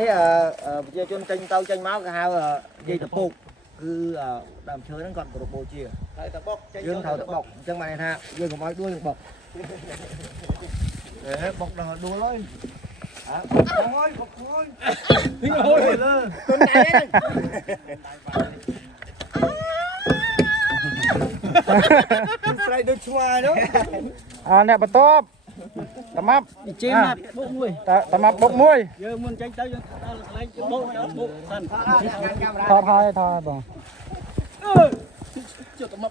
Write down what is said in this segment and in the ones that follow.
នេះប្រជាជនចេញទៅចេញមកគេហៅយាយតពុកគឺដើមឈើហ្នឹងគាត់គោរពបូជាហើយតបុកយើងត្រូវតបុកអញ្ចឹងបានន័យថាយើងកុំឲ្យដួលយើងបុកបុកដល់ដួលហើយបុកអើយបុកអើយពីហូរលើគុណណៃហ្នឹងស្រីដូចឆ្មានោះអ្នកបន្ទាប់តាមប់ជិះមកបុកមួយតាមប់បុកមួយយើងមុនចេញទៅយើងដល់កន្លែងបុកបុកសិនថតហើយបងជិះតាមប់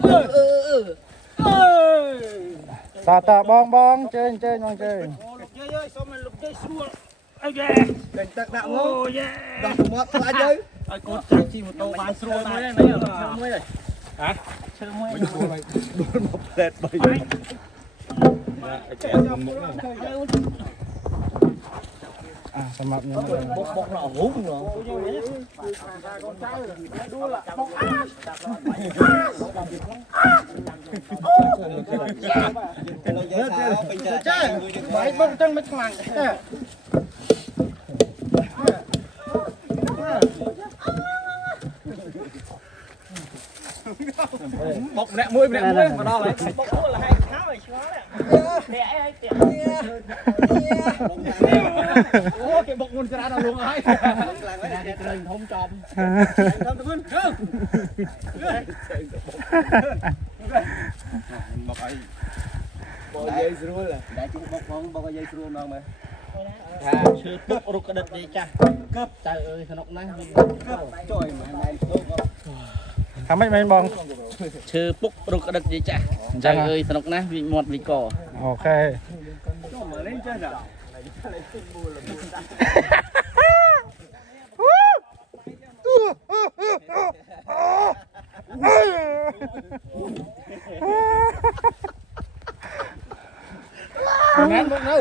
តបងជើញបងជើញលោកយាយអើយសុំឲ្យលោកយាយស្រួលអីយ៉ាតែទឹកដាក់ងអូយ៉ាដល់តាមប់ខ្លាចទៅឲ្យកូនចាច់ជិះម៉ូតូបានស្រួលដែរនេះឈើមួយហ៎ឈើមួយដួលមកផ្លែត3សម្រាប់ខ្ញុំបុកដល់ហូបនោះចាបាយបុកចឹងមិនខ្លាំងបុកម្នាក់មួយមកដល់ហើយបុកខ្លួនលហើយខាឲ្យឆ្ងល់នេះអីទៀតអូគេបុកមុនច្រើនដល់លងហើយខ្លាំងហើយគេត្រូវធំចំទៅវិញបុកអីបុកយាយស្រួលតែជួបុកផងបុកឲ្យយាយស្រួលម្ដងមើលថាឈើពុករុកក្តិតយាយចាស់កឹបតើអើយស្នុកណាស់វិញកឹបចុយមិនមែនទៅថាម៉េចមែនបងឈើពុករុកក្តិតយាយចាស់អញ្ចឹងអើយស្នុកណាស់វាមាត់វាកអូខេចូលមកលេងចេះដល់មែនមកនៅ